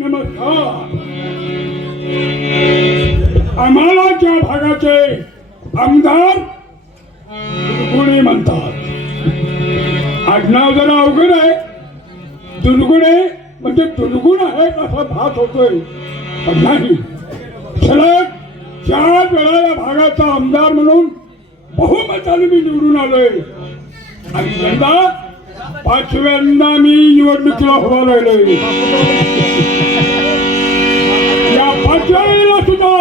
नमस्कार. आम्हाला त्या भागाचे आमदार दुर्गुणे म्हणतात. आडनाव जरा अवघड आहे. दुर्गुणे म्हणजे दुर्गुण आहे असा भास होतोय, पण नाही. सलग 4 वेळा या भागाचा आमदार म्हणून बहुमताने मी निवडून आलोय आणि यंदा 5व्यांदा मी निवडणुकीला उभा राहिलोय. या 5व्या वेळेला सुद्धा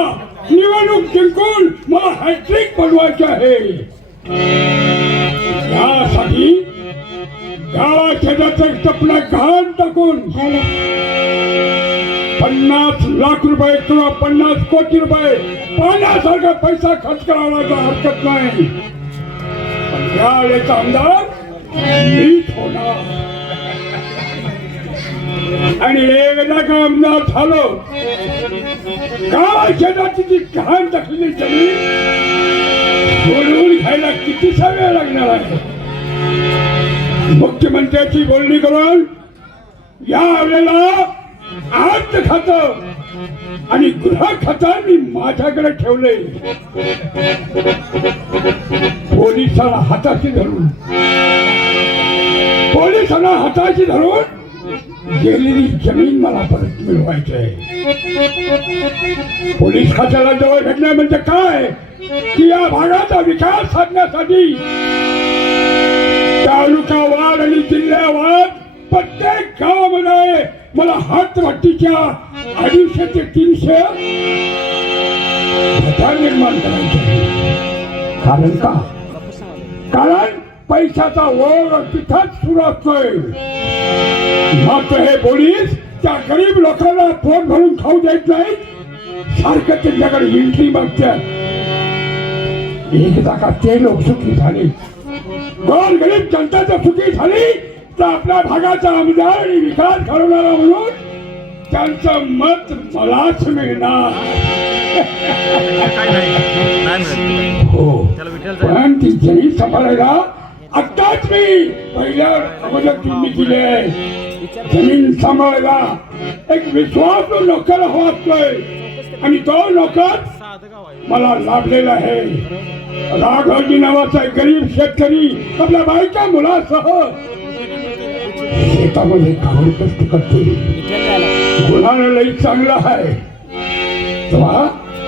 निवडणूक जिंकून मला हॅट्रिक बनवायचे आहे. यासाठी गावा शेजारचं टपला घाण टाकून 50 लाख रुपये किंवा 50 कोटी रुपये पाण्यासारखा पैसा खर्च करायला हरकत नाही. पण त्यावेळेचा आमदार मीच होणार. आणि एकदा का आमदार झालो, गावा शेजारची जी घाण टाकलेली जमीन सोडवून घ्यायला कितीसा वेळ लागणार आहे. मुख्यमंत्र्याची बोलणी करून या वेळेला आर्थ खात आणि गृह खातं मी माझ्याकडे ठेवले. पोलिसांना हाताशी धरून गेलेली जमीन मला परत मिळवायची आहे. पोलीस खात्याला जवळ घेतल्या म्हणजे काय की या भागाचा विकास साधण्यासाठी तालुका वाढ आणि जिल्हा वाढ प्रत्येक गावामध्ये मला हातभट्टीच्या 250 ते 300 निर्माण करायचे. कारण का? कारण पैशाचा ओघ तिथंच सुरू असतोय. मात्र हे पोलीस त्या गरीब लोकांना पोट भरून खाऊ देत नाहीत. सारखं त्यांच्याकडे एंट्री मागतात. एकदा का ते लोक सुखी झाले, गोर गरीब जनता सुखी झाली, तर आपल्या भागाचा आमदार आणि विकास घडवणारा म्हणून त्यांचं मत मलाच मिळणार. हो, पण ती जमीन सांभाळायला आत्ताच मी पहिल्या अगोदर तुम्ही केली आहे. जमीन सांभाळायला एक विश्वास नोकर हवा असतोय आणि तो नोकर मला लाभलेला आहे. राघवजी नावाचा एक गरीब शेतकरी आपल्या बाईच्या मुलासह शेतामध्ये काम कष्ट करते. गुणाला लई चांगला आहे.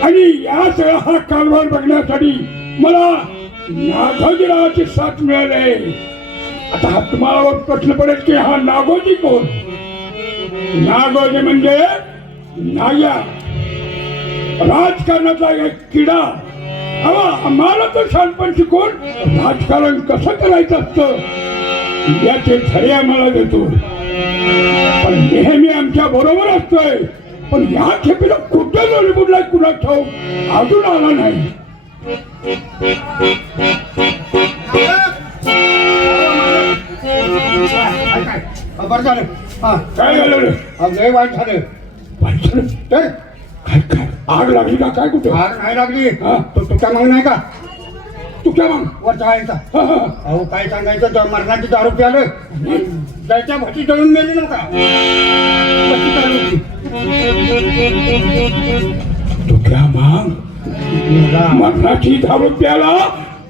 आणि या सगळा हा कारभार बघण्यासाठी मला नागोजी नावाची साथ मिळाली. आता तुम्हाला प्रश्न पडेल की हा नागोजी कोण? नागोजी म्हणजे नाग्या, राजकारणाचा एक किडा. हवा आम्हाला तर शानपण शिकून राजकारण कसं करायचं असतं याचे धडे आम्हाला देतो. पण नेहमी आमच्या बरोबर असतोय. पण या खेपीला कुठे जोडी बुडलाय कुणा ठाऊक अजून आला नाही. काय झालं? वाईट झालं. काय काय आग लागली का? काय कुठे आग नाही लागली. तो तुझ्या मग नाही का? तुझ्या मग वरचा व्हायचा. अहो काय सांगायचं, मरणाची दारू प्यालं जायच्या भाजी जळून मेली नव्हता. तुझ्या मग मरणाची दारू प्याला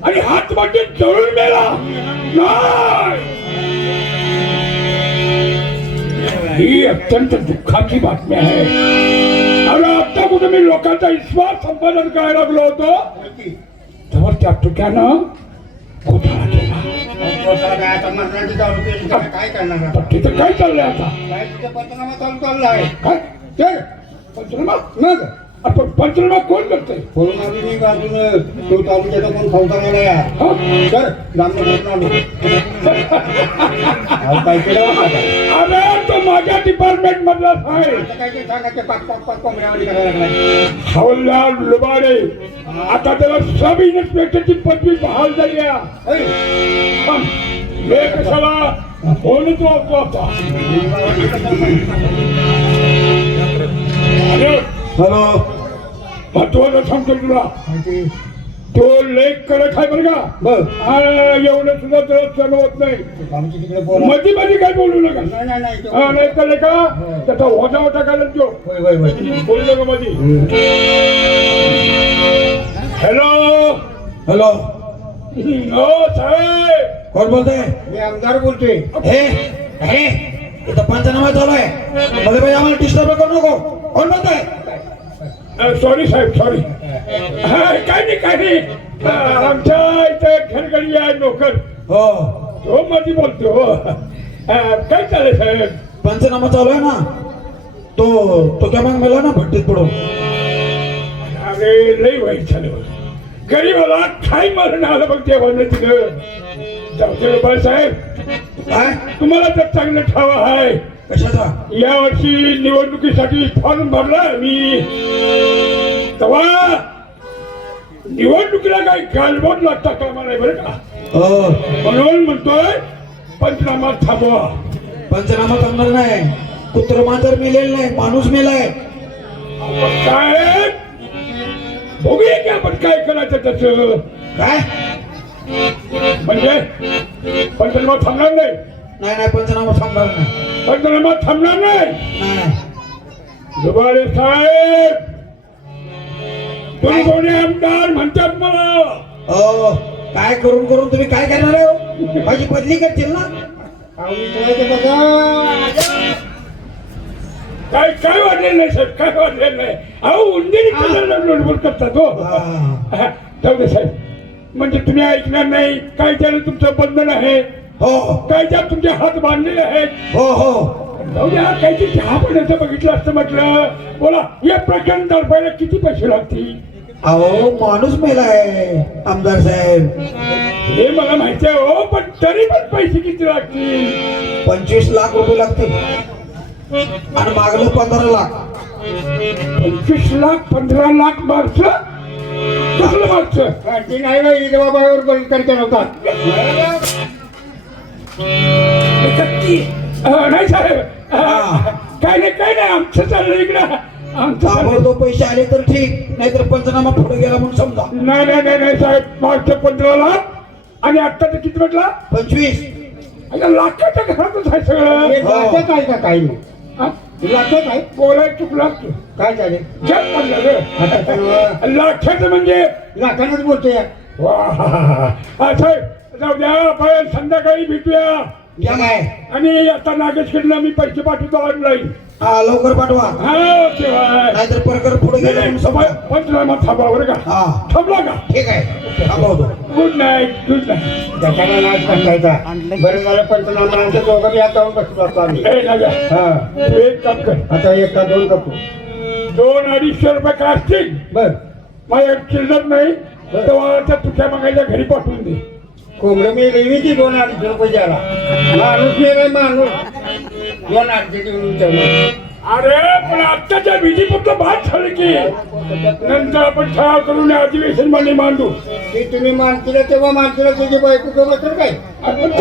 आणि हात वाटेत जळून मेला. ही अत्यंत दुःखाची बातमी आहे. अरे आता कुठे मी लोकांचा विश्वास संपादन करायला लागलो होतो तेव्हा त्या तुक्यानं घोटाळा केला. मरणाची दारू प्याली काय करणार? तिथं काय चाललंय आता? पंचनामा चालू चाललाय. काय ते पंचनामा? मग आपण पंचनामा कोण करतोय? कोरोना बाजून तो तालुक्याचा कोण खावता या काय केलं? अरे तो माझ्या डिपार्टमेंट मधला आहे. काय सांगायचे 5-5 कोंबड्यावाली करायला लागलाय. हवलदार लुबाडे. आता त्याला सब इन्स्पेक्टरची पदवी बहाल झाली आहे. पण हे कशाला फोन तो होता? हॅलो, महत्वाचं सांगतो तुला. तो लेख कडक आहे बरं का बर हा, एवढं सुद्धा त्याला सहन होत नाही आमची तिकडे बोला मध्ये मध्ये काय बोलू नका नाही नाही नाही तो- हा, नाही कळलं का त्याचा होता होता काय तो होय होय होय बोलू नका मध्ये हॅलो हॅलो हो साहेब कोण बोलतोय मी आमदार बोलतोय हे अरे इथं पंचनामा चालू आहे मध्ये पाहिजे आम्हाला डिस्टर्ब करू नको कोण बोलतोय सॉरी साहेब सॉरी काय नाही आमच्या इथे घरगडी आहे नोकर हो तो मध्ये बोलतो काय चालेल साहेब पंचनामा चालू आहे ना तो क्या मग मेला ना भट्टीत पडून अरे लई वाईट झालं गरीबाला काय मरण आलं बघ देवानं तिथं जाऊ दे बाळासाहेब काय तुम्हाला तर चांगलं ठाव आहे कशाचा या वर्षी निवडणुकीसाठी फॉर्म भरला मी तेव्हा निवडणुकीला काही गालबोट लागता कामा नाही बरं का हो म्हणून म्हणतोय पंचनामा थांबवा पंचनामा थांबणार नाही कुत्र मांजर मेलेलं नाही माणूस मेलाय साहेब बघूया की आपण काय करायचं त्याच काय म्हणजे पंचनामा थांबणार नाही नाही नाही पंचनामा थांबणार नाही पंचनामा थांबणार नाही नाही दुबारे साहेब तुम्ही कोणी आमदार म्हणतात मला हो काय करून करून तुम्ही काय करणार आहे हो? माझी बदली करतील ना पाहुणे ठेवायचे बघा काय काय वाटलेलं नाही साहेब काय वाटलेलं नाही अहो उंदीर लोटबोल करतात हो हा. जाऊ दे साहेब म्हणजे तुम्ही ऐकणार नाही काय त्याला तुमचं बंधन आहे हो काय त्यात तुमचे हात बांधलेले आहेत हो हो जाऊ द्या काहीतरी चहा पाण्याचं बघितलं असतं म्हटलं बोला या प्रकरण दडपायला किती पैसे लागतील अहो माणूस मेलाय आमदार साहेब हे मला माहिती आहे हो पण तरी पण पैसे किती लागतील 25 लाख रुपये लागतील आणि मागलं 15 लाख 25 लाख 15 लाख मार्च कसलं मार्च ती नाही बाई बाबावर बळी नव्हता नाही साहेब काय नाही आमचं चाललं इकडं आमचं चाललंय. ताबडतोब पैसे आले तर ठीक नाहीतर पंचनामा पुढे गेला म्हणून समजा नाही साहेब मागचं 15 लाख आणि आत्ताचं किती म्हटला 25 आता लाखाच्या घरातच आहे सगळं लाखच आहे का काही नाही हा? लाखच आहे बोलाय चुकला तू काय झाले जग पडलं लाखाचं म्हणजे लाखानच बोलतोय वा साहेब जाऊ द्या आपण संध्याकाळी भेटूया या काय आणि आता नागेशकडनं मी पैसे पाठवतो ऑनलाईन हा लवकर पाठवा हा तेव्हा नाहीतर परकर पुढे गेला म्हणून समजा पंचनामा थांबा बरं का हा थांबला का ठीक आहे थांबवतो गुड नाईट गुड नाईट त्याच्याला नाच सांगायचा बरं झालं पंचनामा आमच्या दोघं बी हात जाऊन बसलो असतो आम्ही ए राजा हा तू एक काम कर आता एक का दोन कपू 200-250 रुपये काय असतील बर माझ्या चिल्लर नाही तेव्हा त्या तुझ्या मागायच्या घरी पाठवून दे कोंबडं मी लिहिली 200-250 रुपये द्यायला माणूस नाही माणूस 200 देऊन विचारलं अरे पण आत्ताच्या विधीपुरतं भात झालं की नंतर आपण ठराव करून अधिवेशन मध्ये मांडू की तुम्ही मानतील तेव्हा मानतील तुझी बायको सोबत तर काय आपण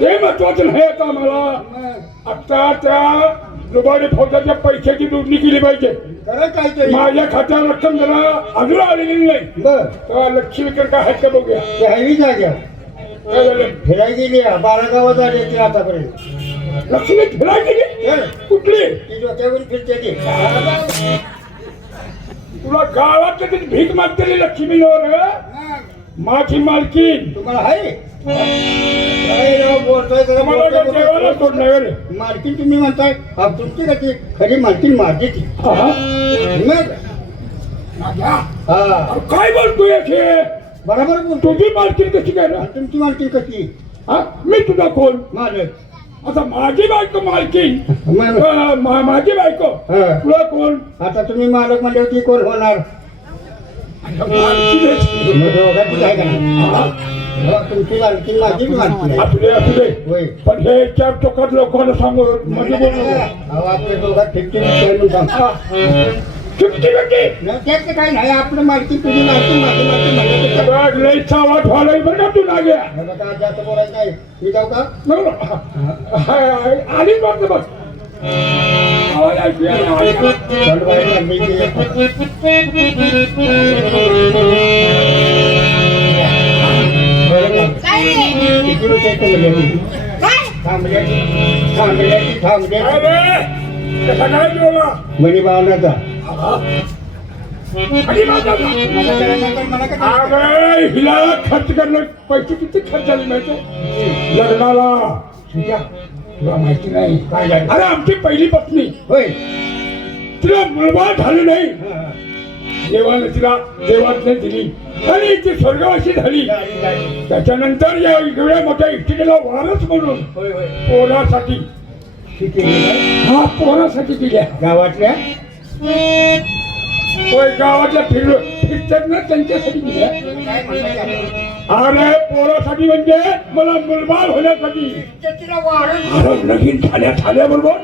ते महत्वाचं नाही आता आम्हाला आता त्या दुबारी फौजाच्या पैशाची जोडणी केली पाहिजे खरं काहीतरी माझ्या खात्यावर रक्कम जरा अजून आलेली नाही बर तेव्हा लक्ष्मीकर काय आहेत का बघूया ते हवी जाग्या काय झालं फिरायला गेली 12 गावात आली ती आतापर्यंत लक्ष्मी फिराय गेली चल, कुठली ती डोक्यावर फिरते ती तुला गावात कधी भीक मागतेली लक्ष्मीवर माझी मालकीन तुम्हाला आहे काय राव बोलतोय जरा मला काय देवाला सोडणार मालकीन तुम्ही म्हणताय हा तुमची का ती खरी मालकीन माझी ती मग हा काय बोलतोय हे बरोबर बोलतो तुझी मालकीन कशी काय ना आणि तुमची मालकीन कशी हा मी तुझा कोण मालक आता माझी बायको मालकीन मग माझी बायको हा. तुला कोण आता तुम्ही मालक म्हणजे ती कोण होणार मालकीनच. मग दोघांची आहे का नाही? हा. हो, तुमची मालकीन माझी बी मालकीन आहे असू दे होय पण हे चार चौकात लोकांना सांगू मध्ये बोलू नको. अहो, आपल्या दोघात 50-50 म्हणून सांग. 50-50. नाही, त्याचं काही नाही आपलं मालकी तुझी मालकी माझी मालकी म्हणलं तर सगळ्यात लई चावाट व्हायला बरं का तू नाग्या हे बघा, जास्त बोलायचं नाही मी जाऊ का आली बघ बघ आवाज ऐकू येत नाही. चल बाहेर लागली की. विषय थांबल्याची काय थांबल्याची थांबल्याची थांबल्याची अरे कसा काय बोला म्हणी भावनाचा आणि माझा मला काय अरे हिला खर्च करणं पैसे किती खर्च झाले माहिती लग्नाला तुझ्या तुला माहिती नाही काय झालं? अरे आमची पहिली पत्नी होय तिला मुलबाळ झाली नाही देवाने तिला देवातने दिली आणि ती स्वर्गवासी झाली त्याच्यानंतर या एवढ्या मोठ्या इष्टिकेला वारस म्हणून होय होय पोरासाठी किती काय? हा पोरासाठी दिल्या गावातल्या होय गावातल्या फिरतात ना त्यांच्यासाठी दिल्या काय म्हणतात अरे पोरासाठी म्हणजे मला मुलबाळ होण्यासाठी तिला वाढत अरे लगीन झाल्याबरोबर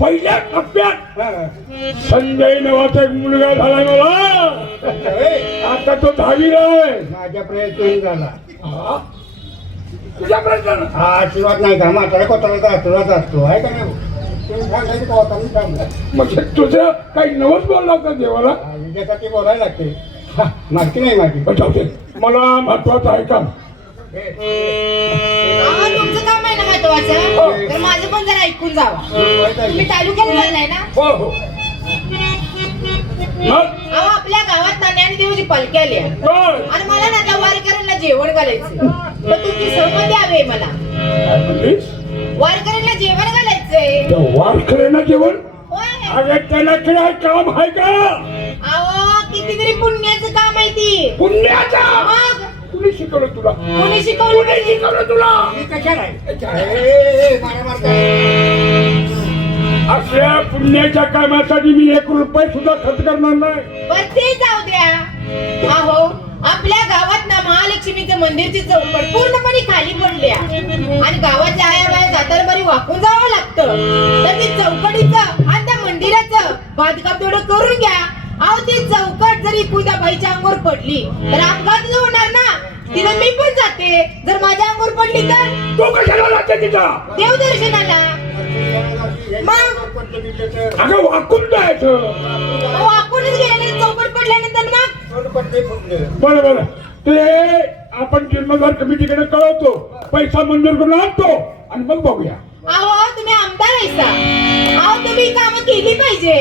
पहिल्या टप्प्यात संजय नावाचा एक मुलगा झालाय मला आता तो 10वीला आहे माझ्या प्रयत्न झाला हा? तुझ्या प्रश्न हा आशीर्वाद नाही का म्हातारा कोताला आशीर्वाद असतो आहे का नाही तुम्ही सांगायचं का होता मी सांगला मग तुझं काही नवस बोलला होता देवाला विजयासाठी बोलायला लागते माहिती नाही माझी बचावते मला महत्वाचं आहे काम अहो, तुमचं काम आहे ना महत्वाचं तर माझं पण जरा ऐकून जावा तुम्ही तालुक्यात चाललाय ना हो हो मग अहो आपल्या गावात नाण्याने देवाची पालखी आली आहे. बर. आणि मला ना त्या वारकऱ्यांना जेवण घालायचं तर तुमची सहमती हवी आहे मला काय म्हणलीस? वारकऱ्यांना जेवण घालायचंय त्या वारकऱ्यांना जेवण होय अरे त्याला काय काम आहे का अहो कितीतरी पुण्याचं काम आहे ती पुण्याचा मग कुणी शिकवलं तुला कोणी शिकवलं कुणी शिकवलं तुला मी कशाला आहे मारा आपल्या पुण्याच्या कामासाठी मी 1 रुपये सुद्धा खर्च करणार नाही बर ते जाऊ द्या अहो आपल्या गावात ना महालक्ष्मीचं मंदिरची चौकट पूर्णपणे खाली पडली आहे. आणि गावाच्या आया बाया जाताना बरी वाकून जावं लागतं तर ती चौकटीचं आणि त्या मंदिराचं बांधकाम तेवढं करून घ्या अहो ती चौकट जर इकून त्या बाईच्या अंगावर पडली तर अपघात होणार ना तिथं मी पण जाते जर माझ्या अंगावर पडली तर तो कशाला लागते तिचा देवदर्शनाला अगं वाकून जायचं अहो आपणच गेल्यानंतर चौकट पडल्यानंतर मग बरं बरं ते आपण जीर्णोद्धार कमिटीकडे कळवतो पैसा मंजूर करून आणतो आणि मग बघूया अहो तुम्ही आमदार आहेसा अहो तुम्ही कामं केली पाहिजे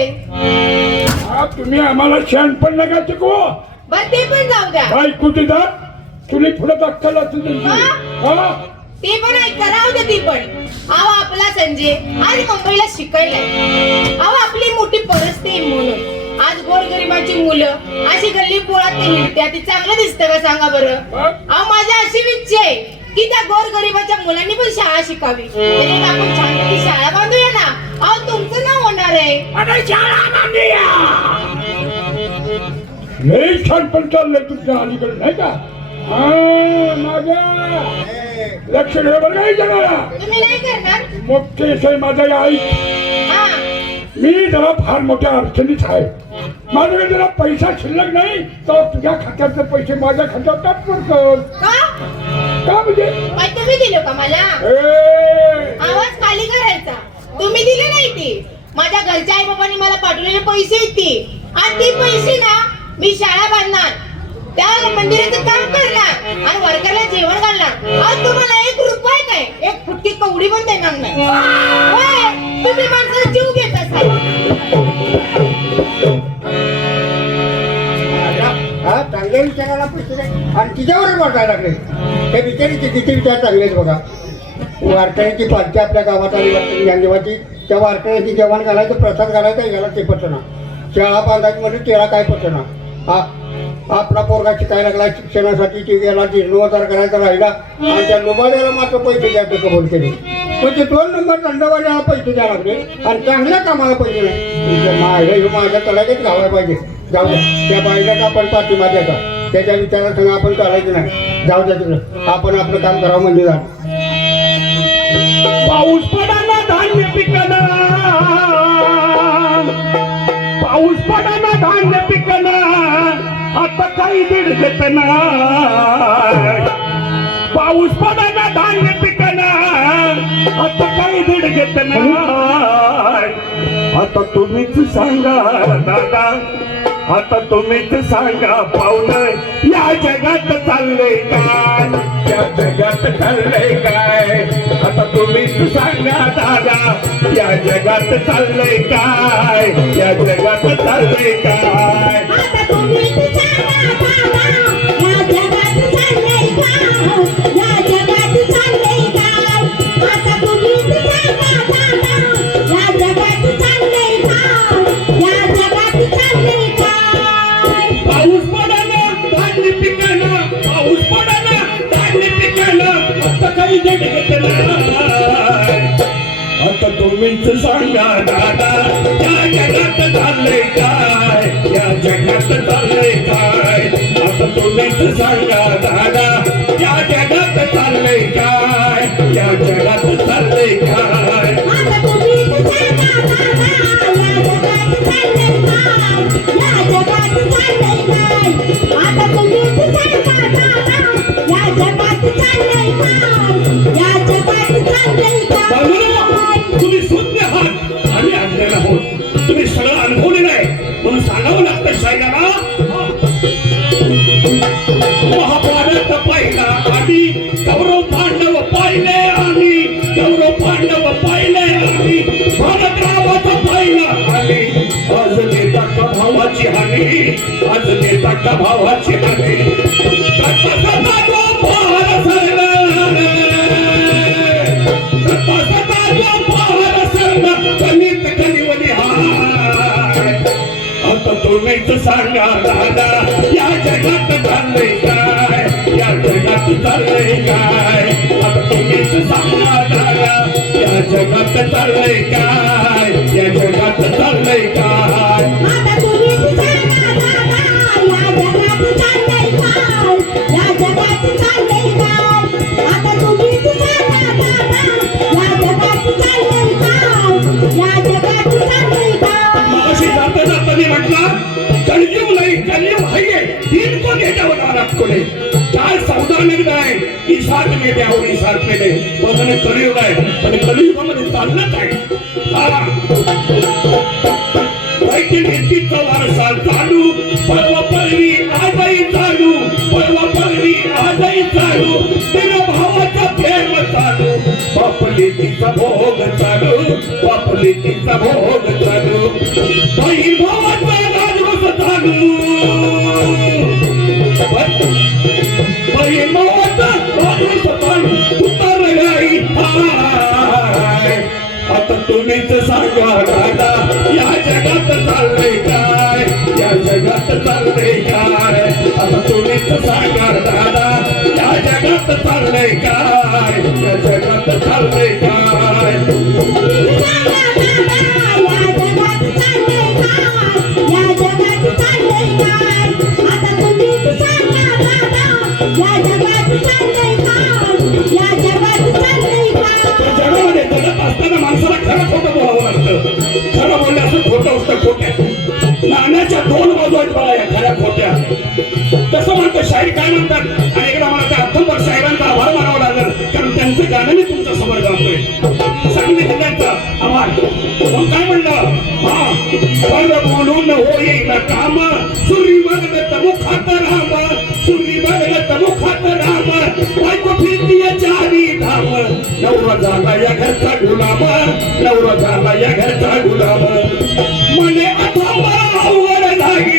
हा तुम्ही आम्हाला शहाणपण नका शिकवू बर ते पण जाऊ द्या काय कुठे जा तुला पुढे दाखल असेल त्यांची. हा ते पण ऐका राहू दे ती पण अहो आपला संजय आज मुंबईला शिकायला आहे. अहो आपली मोठी परिस्थिती आहे म्हणून आज गोरगरिबाची मुलं अशी गल्ली पोळात ते हिंडत्या ती चांगलं दिसतं का सांगा बरं अहो माझी अशी इच्छा आहे की त्या गोरगरिबाच्या मुलांनी पण शाळा शिकावी तरी आपण छानपैकी शाळा बांधूया ना अहो तुमचं नाव होणार आहे अरे शाळा बांधूया. लई छानपण चाललंय तुमच्या अलीकडे नाही का हा माझ्या लक्ष ठेवा बरं नाही जरा तुम्ही नाही करणार मोठे माझ्या आई हा मी जरा फार मोठ्या अडचणीत आहे माझ्याकडे जरा पैसा शिल्लक नाही तर तुझ्या खात्यातले पैसे माझ्या खात्यात ट्रान्सफर कर का का म्हणजे पण तुम्ही दिलं का मला ए, आवाज खाली करायचा तुम्ही दिले नाही ते माझ्या घरच्या आई बाबांनी मला पाठवलेले पैसे आहेत ते आणि ते पैसे ना मी शाळा बांधणार त्या मंदिराचं काम करणार आणि वर्गाला जेवण घालणार आज तुम्हाला 1 रुपया काय 1 फुटकी कवडी पण देणार नाही होय, तुम्ही माणसाला जीव घेत असाल हा चांगल्या विचाराला पैसे नाही आणि तिच्यावरच वाटायला लागले त्या बिचारीचे किती विचार चांगले आहेत बघा वारकऱ्याची पालखी आपल्या गावात आली ज्ञानदेवाची त्या वारकऱ्याची जेवण घालायचं प्रसाद घालायचा याला ते पटना शाळा बांधायची म्हणजे त्याला काय पटना हा आपला पोरगा शिकायला लागला शिक्षणासाठी याला जीर्णोद्धार करायचा राहिला आणि त्या लोबाड्याला मात्र पैसे द्यायचे कबूल केले म्हणजे 2 नंबर दंडवाल्याला पैसे द्यायला लागले आणि चांगल्या कामाला पैसे नाही माझ्या तळ्यातच घावायला पाहिजे जाऊ द्या त्या बाईला का आपण पाठिंबा द्यायचा त्याच्या विचारासंग आपण चालायचं नाही जाऊ द्या तिकडं आपण आपलं काम करावं म्हणजे झालं पाऊस पडाना धान्य पिकना पाऊस पडाना धान्य पिकना आता काही दीड घेतना पाऊस पडाना धान्य पिकना आता काही दीड घेतना आता तुम्हीच सांगा दादा आता तुम्हीच सांगा पाहुणं या जगात चाललंय काय, या जगात चाललंय काय, आता तुम्हीच सांगा दादा या जगात चाललंय काय, या जगात चाललंय काय. आता तुम्हीच सांगा बाबा, या जगात चाललंय काय, या जगात चाललंय काय. आता तुम्हीच सांगा बाबा, या जगात चाललंय काय, या जगात चाललंय काय. पाऊस पडाना धान्य पिकाना, पाऊस पडाना धान्य पिकाना, आता काही जग घेतलं. आता तुम्हीच सांगा दादा या जगात चाललंय काय, या जगात चाललंय काय. आता तुम्हीच सांगा दादा या जगात चाललंय काय, या जगात चाललंय काय. आता तुम्हीच सांगा बाबा, या जगात चाललंय काय, या जगात चाललंय काय. आता तुम्हीच सांगा बाबा, या जगात चाललंय काय, या जगात चाललंय काय. बाबूराव, तुम्ही शून्य आहात आणि अज्ञान आहोत, तुम्ही सगळं अनुभवलेलं आहे म्हणून सांगावं लागतं शायराला. महाभारत पाहिला आम्ही, कौरव पांडव पाहिले आम्ही, कौरव पांडव पाहिले आम्ही, भारत रामाचा पाहिला आम्ही. आज देता का भावाची हानी, आज देता का भावाची हानी. सत्ता सत्ता जो पार सरला, सत्ता सत्ता जो पार सरला, कणित कणिवली हाय. आता तुम्हीच सांगा दादा या जगात चाललंय काय, या जगात चाललंय काय. आता तुम्हीच सांगा दादा या जगात चाललंय काय, या जगात चाललंय काय. आता तुम्हीच सांगा बाबा, या जगात चाललंय काय, या जगात चाललंय काय. आता तुम्हीच सांगा बाबा, या जगात चाललंय काय, या जगात चाललंय काय. मावशी जाता जाता मी म्हटलं कलयुग नाही, कलयुग हाय दिन को घेता होता कोणी काय सावधान आहे की साथ में द्या होई साथ में दे म्हणून कलियुग आहे. पण कलियुगामध्ये चाललं काय वाईट नीतीचा वारसा चालू, परवा परवी आजही चालू, परवा परवी आजही चालू, तेरा भावाचा प्रेम चालू, बापलेकीचा भोग चालू, बापलेकीचा भोग चालू, बहीण भावाचा राजवस चालू, बहीण भावाचा राजवस चालू, उतर गाई हाय. आता तुम्हीच सांगा दादा या जगात चाललंय काय, या जगात चाललंय काय. आता तुम्हीच सांगा दादा या जगात चाललंय काय, या जगात चाललंय काय. सांगा बाबा, या जगात चाललंय काय, या जगात चाललंय काय. आता तुम्हीच सांगा बाबा, या जगात चाललंय काय, या जगात चाललंय काय. जगामध्ये जगत असताना माणसाला खरं खोटं बोलावं लागतं. खरं बोललं असं खोटं असतं खोट्या. नाण्याच्या दोन बाजू आहेत बघा या खऱ्या खोट्या. तसं म्हणतो शाहीर काय म्हणतात आणि एकदा मला त्या अर्थंभर शाहिरांचा आभार मानावा लागेल कारण त्यांचं गाणं मी तुमच्या समोर गातोय. सांगली जिल्ह्याचा आभार. मग काय म्हणलं हा बरं बोलून होईल काम, सुरी बघत मुखात राम, सुरी बघत मुखात राम, बायको फिरतीये चारी धाम, नवरा झाला या घरचा गुलाम, नवरा झाला या घरचा गुलाम. म्हणे अथंबला अवघड नाही,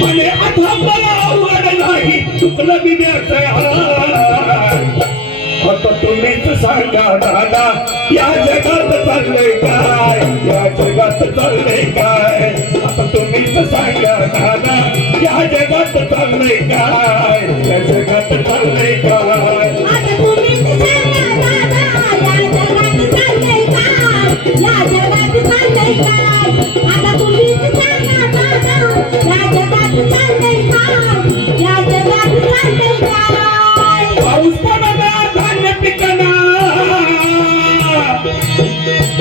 म्हणे अथंबला अवघड नाही, चुकलं बिन्याचं हात. आता तुम्हीच सांगा दादा या जगात चाललंय काय, या जगात चाललंय काय. आता तुम्हीच सांगा दादा या जगात चाललंय काय, या जगात चाललंय काय. आता तुम्हीच सांगा बाबा, या जगात चाललंय काय, या जगात चाललंय काय. आता तुम्हीच सांगा बाबा, या जगात चाललंय काय, या जगात चाललंय काय. पाऊस पडना धान्य पिकना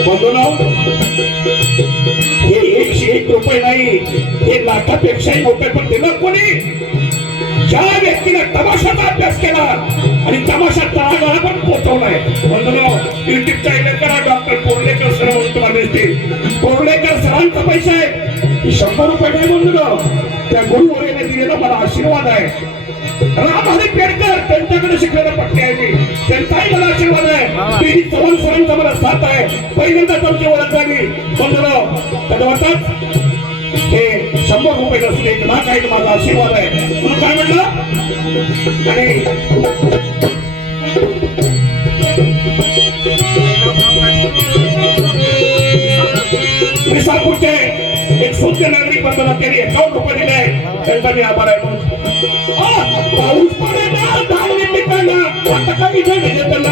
बघून हे 101 रुपये नाही, हे लाखापेक्षाही मोठे. पण दिलं कोणी ज्या व्यक्तीने तमाशाचा अभ्यास केला आणि तमाशा तळागाळा पण पोहोचवलाय. म्हणून युट्यूब चॅनल करा, डॉक्टर पोर्लेकर सर तुम्हाला दिसतील. पोर्लेकर सरांचा पैसा आहे की 100 रुपये नाही म्हणलं त्या गुरुवरेने दिलेला मला आशीर्वाद आहे. रामहरी पेडकर त्यांच्याकडे शिकलेला पट्टे आहे मी, त्यांचाही मला आशीर्वाद आहे. पिढी चव्हाण सरांचा मला साथ आहे. पहिल्यांदाच आमची ओळख झाली म्हणलं त्याच्या वाटत हे 100 रुपये नसले 1 लाख आहे माझा आशीर्वाद आहे. तुला काय म्हणलं आणि विसापूरचे एक शुद्ध नागरिक बंधना त्यांनी 51 रुपये दिले त्यांचा मी आभार आहे. पाऊस पडेना धान्य पिकांना आता काही जगत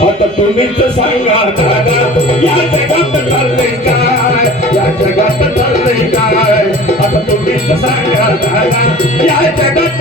आता तुम्हीच सांगा दादा या जगात चाललंय काय, या जगात चाललंय काय, आता तुम्हीच सांगा दादा या जगात